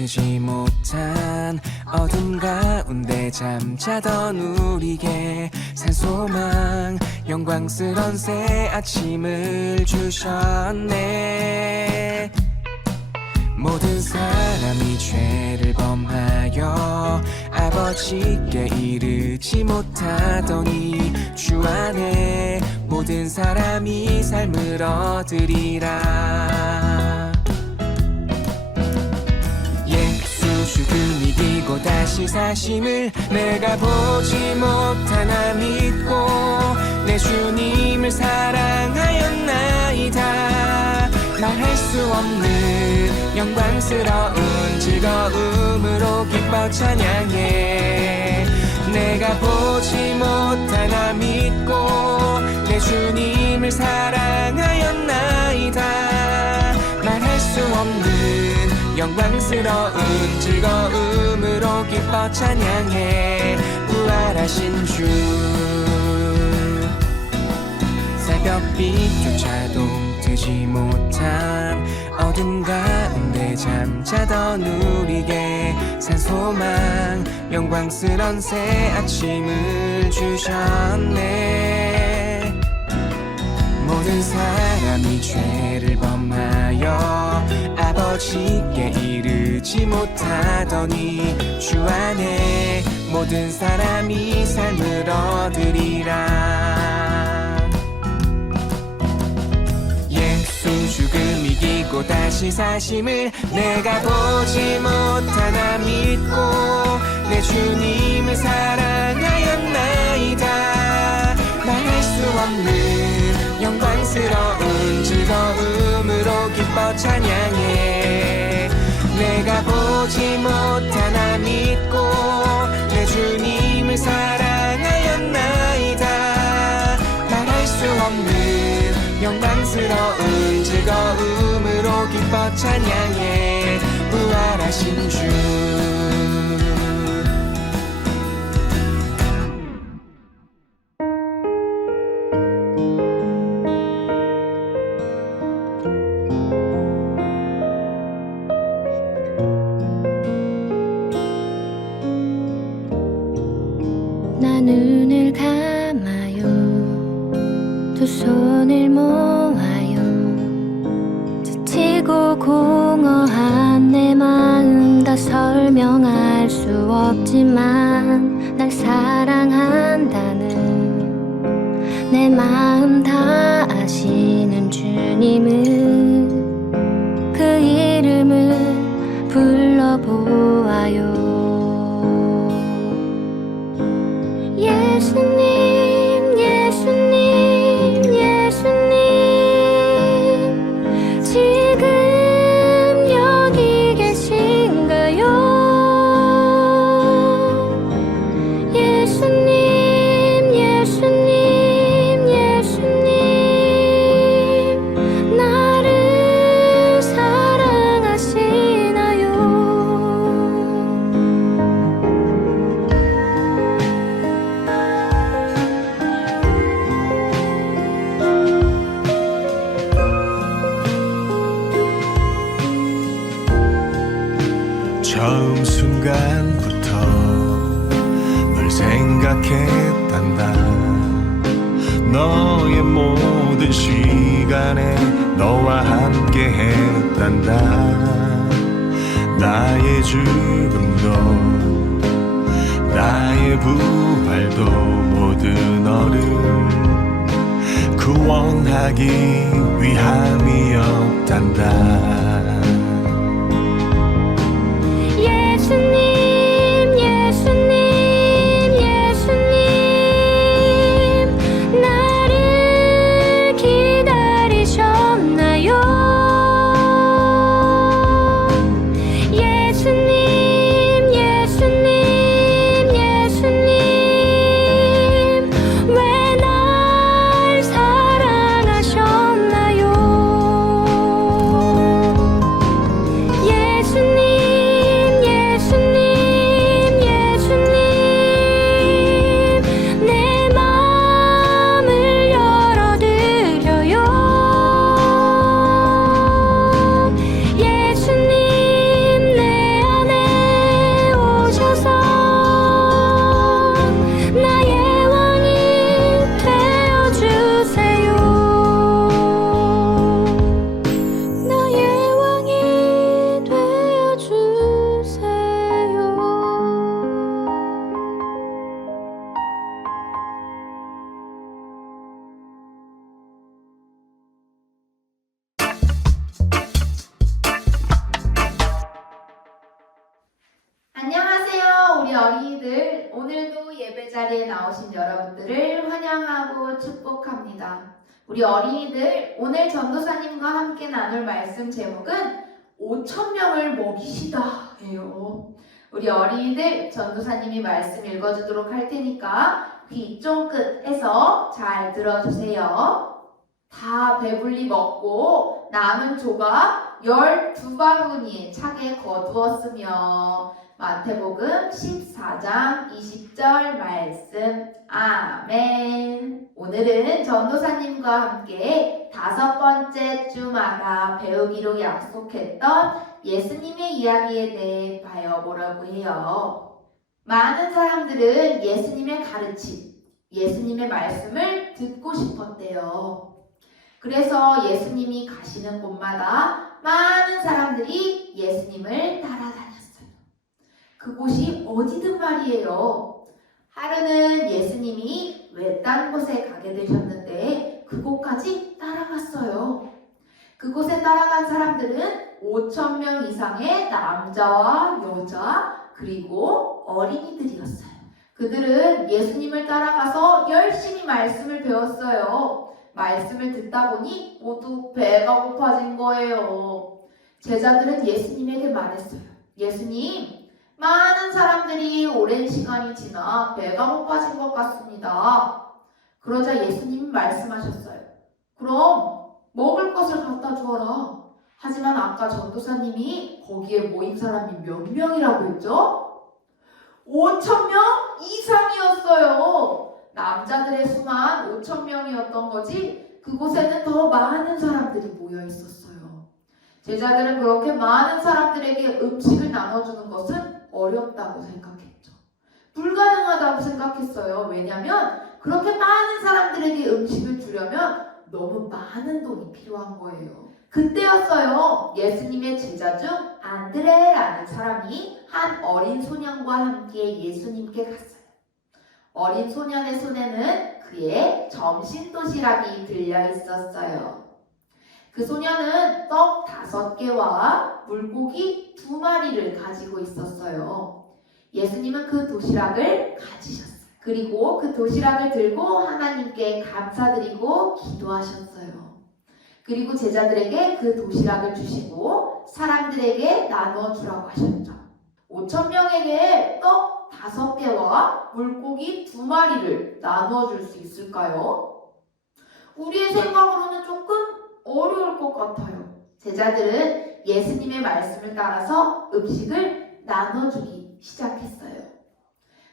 뜨지 못한 어둠 가운데 잠자던 우리에게 산 소망 영광스런 새 아침을 주셨네. 모든 사람이 죄를 범하여 아버지께 이르지 못하더니 주 안에 모든 사람이 삶을 얻으리라 다시 사심을 내가 보지 못하나 믿고 내 주님을 사랑하였나이다. 말할 수 없는 영광스러운 즐거움으로 기뻐 찬양해. 내가 보지 못하나 믿고 내 주님을 사랑하였나이다. 말할 수 없는 영광스러운 즐거움으로 기뻐 찬양해. 부활하신 주. 새벽빛조차도 뜨지 못한 어둠 가운데 잠자던 우리에게 산소망 영광스런 새 아침을 주셨네. 모든 사람이 죄를 범하여 아버지께 이르지 못하더니 주 안에 모든 사람이 삶을 얻으리라. 예수 죽음 이기고 다시 사심을 내가 보지 못하나 믿고 내 주님을 사랑하였나이다. 말할 수 없는 영광스러운 즐거움으로 기뻐 찬양해. 내가 보지 못하나 믿고 내 주님을 사랑하였나이다. 말할 수 없는 영광스러운 즐거움으로 기뻐 찬양해. 부활하신 주 공허한 내 마음 다 설명할 수 없지만 날 사랑한다는 내 마음 다 아시는 주님을 순간부터 널 생각했단다. 너의 모든 시간에 너와 함께 했단다. 나의 죽음도 나의 부활도 모두 너를 구원하기 위함이었단다 오늘도 예배 자리에 나오신 여러분들을 환영하고 축복합니다. 우리 어린이들 오늘 전도사님과 함께 나눌 말씀 제목은 5천 명을 먹이시다예요. 우리 어린이들 전도사님이 말씀 읽어주도록 할 테니까 귀 쫑긋해서 잘 들어주세요. 다 배불리 먹고 남은 조각 12바구니에 차게 거두었으며 마태복음 14장 20절 말씀. 아멘. 오늘은 전도사님과 함께 다섯 번째 주마다 배우기로 약속했던 예수님의 이야기에 대해 봐여보려고 해요? 많은 사람들은 예수님의 가르침, 예수님의 말씀을 듣고 싶었대요. 그래서 예수님이 가시는 곳마다 많은 사람들이 예수님을 따라다녔어요. 그곳이 어디든 말이에요. 하루는 예수님이 외딴 곳에 가게 되셨는데 그곳까지 따라갔어요. 그곳에 따라간 사람들은 5천 명 이상의 남자와 여자 그리고 어린이들이었어요. 그들은 예수님을 따라가서 열심히 말씀을 배웠어요. 말씀을 듣다 보니 모두 배가 고파진 거예요. 제자들은 예수님에게 말했어요. 예수님, 많은 사람들이 오랜 시간이 지나 배가 고파진 것 같습니다. 그러자 예수님이 말씀하셨어요. 그럼 먹을 것을 갖다 주어라. 하지만 아까 전도사님이 거기에 모인 사람이 몇 명이라고 했죠? 5천 명 이상이었어요. 남자들의 수만 5천 명이었던 거지 그곳에는 더 많은 사람들이 모여 있었어요. 제자들은 그렇게 많은 사람들에게 음식을 나눠주는 것은 어렵다고 생각했죠. 불가능하다고 생각했어요. 왜냐하면 그렇게 많은 사람들에게 음식을 주려면 너무 많은 돈이 필요한 거예요. 그때였어요. 예수님의 제자 중 안드레라는 사람이 한 어린 소년과 함께 예수님께 갔어요. 어린 소년의 손에는 그의 점심 도시락이 들려 있었어요. 그 소년은 떡 다섯 개와 물고기 두 마리를 가지고 있었어요. 예수님은 그 도시락을 가지셨어요. 그리고 그 도시락을 들고 하나님께 감사드리고 기도하셨어요. 그리고 제자들에게 그 도시락을 주시고 사람들에게 나눠주라고 하셨죠. 5천 명에게 떡 다섯 개와 물고기 두 마리를 나누어 줄 수 있을까요? 우리의 생각으로는 조금 어려울 것 같아요. 제자들은 예수님의 말씀을 따라서 음식을 나눠주기 시작했어요.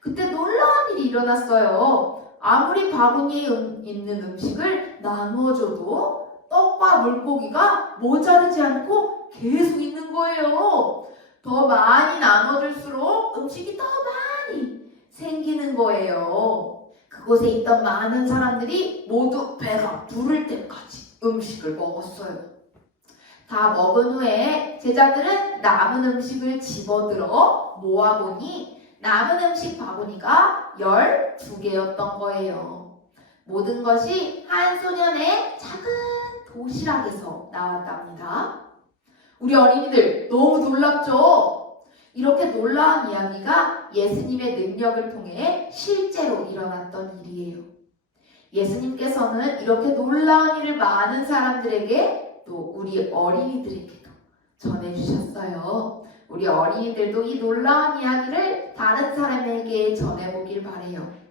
그때 놀라운 일이 일어났어요. 아무리 바구니에 음- 있는 음식을 나누어줘도 떡과 물고기가 모자르지 않고 계속 있는 거예요. 더 많이 나눠줄수록 음식이 더 많이 생기는 거예요. 그곳에 있던 많은 사람들이 모두 배가 부를 때까지 음식을 먹었어요. 다 먹은 후에 제자들은 남은 음식을 집어들어 모아보니 남은 음식 바구니가 12개였던 거예요. 모든 것이 한 소년의 작은 도시락에서 나왔답니다. 우리 어린이들 너무 놀랍죠? 이렇게 놀라운 이야기가 예수님의 능력을 통해 실제로 일어났던 일이에요. 예수님께서는 이렇게 놀라운 일을 많은 사람들에게 또 우리 어린이들에게도 전해주셨어요. 우리 어린이들도 이 놀라운 이야기를 다른 사람에게 전해보길 바래요.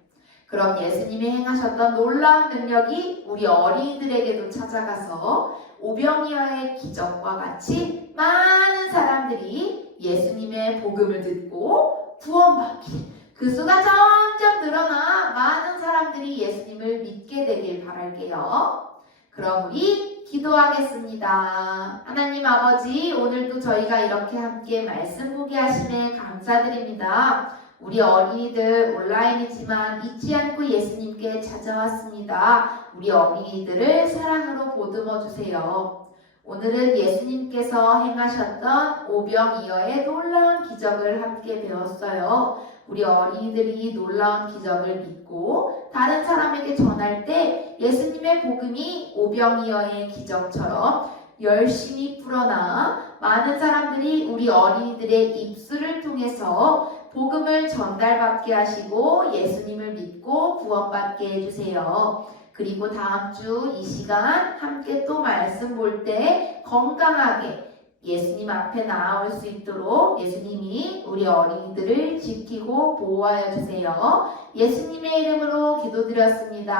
그럼 예수님이 행하셨던 놀라운 능력이 우리 어린이들에게도 찾아가서 오병이어의 기적과 같이 많은 사람들이 예수님의 복음을 듣고 구원받기 그 수가 점점 늘어나 많은 사람들이 예수님을 믿게 되길 바랄게요. 그럼 우리 기도하겠습니다. 하나님 아버지, 오늘도 저희가 이렇게 함께 말씀 보게 하심에 감사드립니다. 우리 어린이들 온라인이지만 잊지 않고 예수님께 찾아왔습니다. 우리 어린이들을 사랑으로 보듬어 주세요. 오늘은 예수님께서 행하셨던 오병이어의 놀라운 기적을 함께 배웠어요. 우리 어린이들이 놀라운 기적을 믿고 다른 사람에게 전할 때 예수님의 복음이 오병이어의 기적처럼 열심히 풀어나 많은 사람들이 우리 어린이들의 입술을 통해서 복음을 전달받게 하시고 예수님을 믿고 구원받게 해주세요. 그리고 다음 주 이 시간 함께 또 말씀 볼 때 건강하게 예수님 앞에 나아올 수 있도록 예수님이 우리 어린이들을 지키고 보호하여 주세요. 예수님의 이름으로 기도드렸습니다.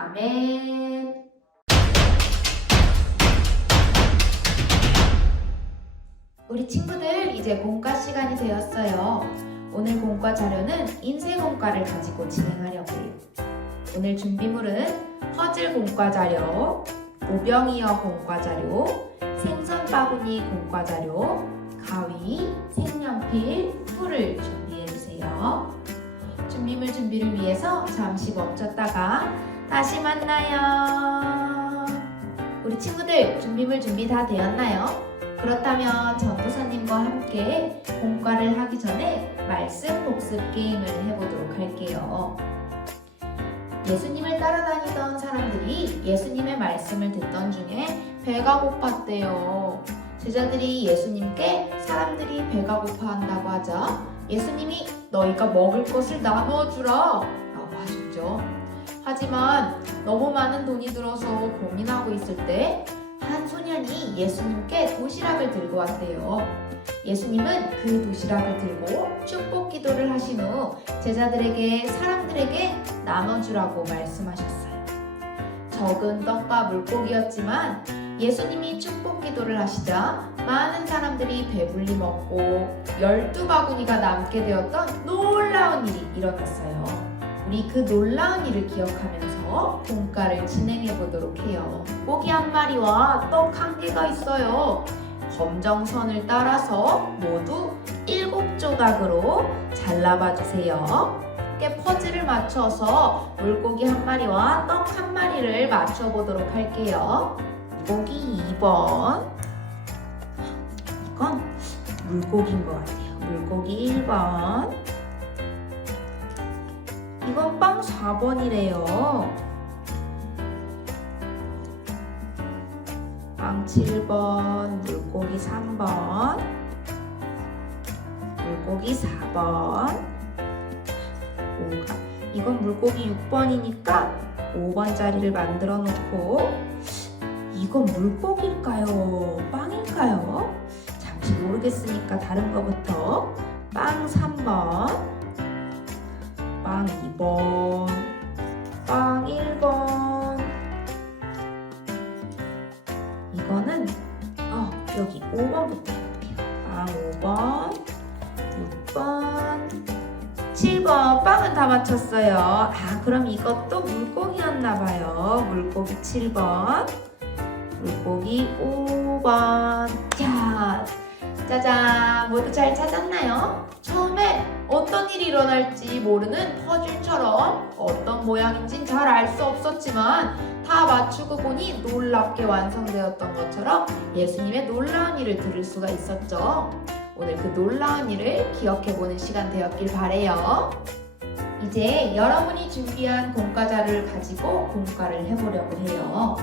아멘. 우리 친구들 이제 공과 시간이 되었어요. 오늘 공과 자료는 인쇄 공과를 가지고 진행하려고 해요. 오늘 준비물은 퍼즐 공과 자료, 오병이어 공과 자료, 생선 바구니 공과 자료, 가위, 색연필, 풀을 준비해 주세요. 준비물 준비를 위해서 잠시 멈췄다가 다시 만나요. 우리 친구들 준비물 준비 다 되었나요? 그렇다면 전도사님과 함께 공과를 하기 전에 말씀 복습 게임을 해보도록 할게요. 예수님을 따라다니던 사람들이 예수님의 말씀을 듣던 중에 배가 고팠대요. 제자들이 예수님께 사람들이 배가 고파한다고 하자 예수님이 너희가 먹을 것을 나누어주라 라고 하셨죠. 하지만 너무 많은 돈이 들어서 고민하고 있을 때 한 소년이 예수님께 도시락을 들고 왔대요. 예수님은 그 도시락을 들고 축복 기도를 하신 후 제자들에게 사람들에게 나눠주라고 말씀하셨어요. 적은 떡과 물고기였지만 예수님이 축복 기도를 하시자 많은 사람들이 배불리 먹고 열두 바구니가 남게 되었던 놀라운 일이 일어났어요. 우리 그 놀라운 일을 기억하면서 공가를 진행해 보도록 해요. 고기 한 마리와 떡 한 개가 있어요. 검정선을 따라서 모두 일곱 조각으로 잘라봐 주세요. 함께 퍼즐을 맞춰서 물고기 한 마리와 떡 한 마리를 맞춰 보도록 할게요. 물고기 2번. 이건 물고기인 것 같아요. 물고기 1번. 이건 빵 4번이래요. 빵 7번, 물고기 3번, 물고기 4번, 오가 이건 물고기 6번이니까 5번짜리를 만들어 놓고 이건 물고기일까요? 빵일까요? 잠시 모르겠으니까 다른 거부터 빵 3번, 빵 2번, 빵 1번. 이거는 어, 여기 5번부터 해볼게요. 빵 5번, 6번, 7번. 빵은 다 맞췄어요. 아, 그럼 이것도 물고기였나봐요. 물고기 7번, 물고기 5번. 자, 짜잔. 모두 잘 찾았나요? 처음에 어떤 일이 일어날지 모르는 퍼즐처럼 어떤 모양인진 잘 알 수 없었지만 다 맞추고 보니 놀랍게 완성되었던 것처럼 예수님의 놀라운 일을 들을 수가 있었죠. 오늘 그 놀라운 일을 기억해보는 시간 되었길 바래요. 이제 여러분이 준비한 공과자를 가지고 공과를 해보려고 해요.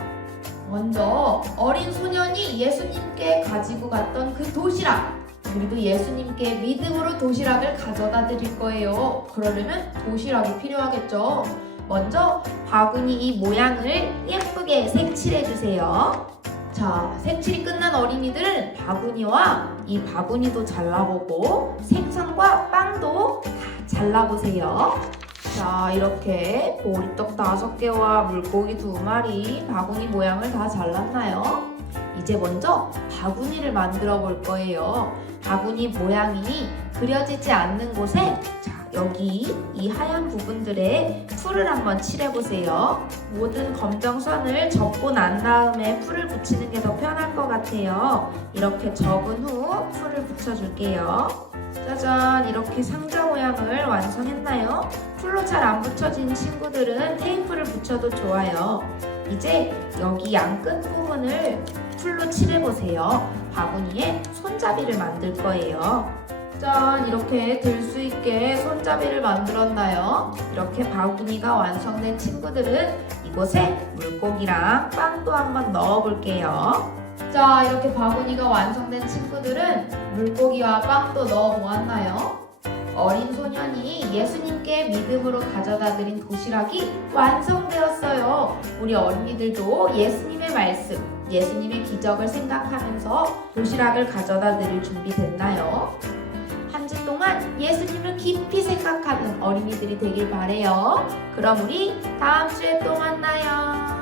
먼저 어린 소년이 예수님께 가지고 갔던 그 도시락 우리도 예수님께 믿음으로 도시락을 가져다 드릴 거예요. 그러려면 도시락이 필요하겠죠. 먼저 바구니 이 모양을 예쁘게 색칠해 주세요. 자, 색칠이 끝난 어린이들은 바구니와 이 바구니도 잘라보고 생선과 빵도 다 잘라보세요. 자, 이렇게 보리떡 다섯 개와 물고기 두 마리 바구니 모양을 다 잘랐나요? 이제 먼저 바구니를 만들어 볼 거예요. 바구니 모양이 그려지지 않는 곳에 자, 여기 이 하얀 부분들에 풀을 한번 칠해 보세요. 모든 검정 선을 접고 난 다음에 풀을 붙이는 게 더 편할 것 같아요. 이렇게 접은 후 풀을 붙여줄게요. 짜잔, 이렇게 상자 모양을 완성했나요? 풀로 잘 안 붙여진 친구들은 테이프를 붙여도 좋아요. 이제 여기 양 끝 부분을 풀로 칠해보세요. 바구니에 손잡이를 만들 거예요. 짠! 이렇게 들 수 있게 손잡이를 만들었나요? 이렇게 바구니가 완성된 친구들은 이곳에 물고기랑 빵도 한번 넣어볼게요. 자, 이렇게 바구니가 완성된 친구들은 물고기와 빵도 넣어 보았나요? 어린 소년이 예수님께 믿음으로 가져다 드린 도시락이 완성되었어요. 우리 어린이들도 예수님의 말씀, 예수님의 기적을 생각하면서 도시락을 가져다 드릴 준비 됐나요? 한 주 동안 예수님을 깊이 생각하는 어린이들이 되길 바래요. 그럼 우리 다음 주에 또 만나요.